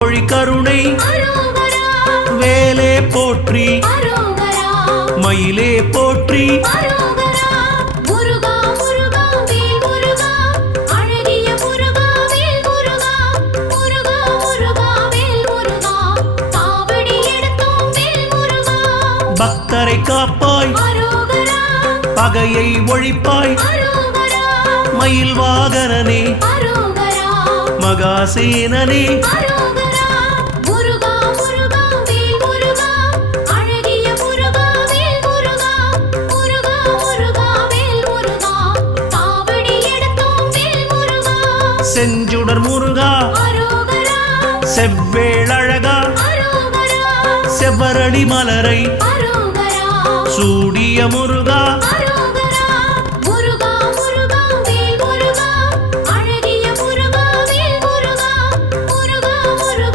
மொழி கருணை வேலே போற்றி மயிலே போற்றி பக்தரை காப்பாய் பகையை ஒழிப்பாய் மயில் வாகனனே மகாசேனனே செஞ்சுடர் முருகா செவ்வேளழகா செவ்வரளி மலரை சூடிய முருகா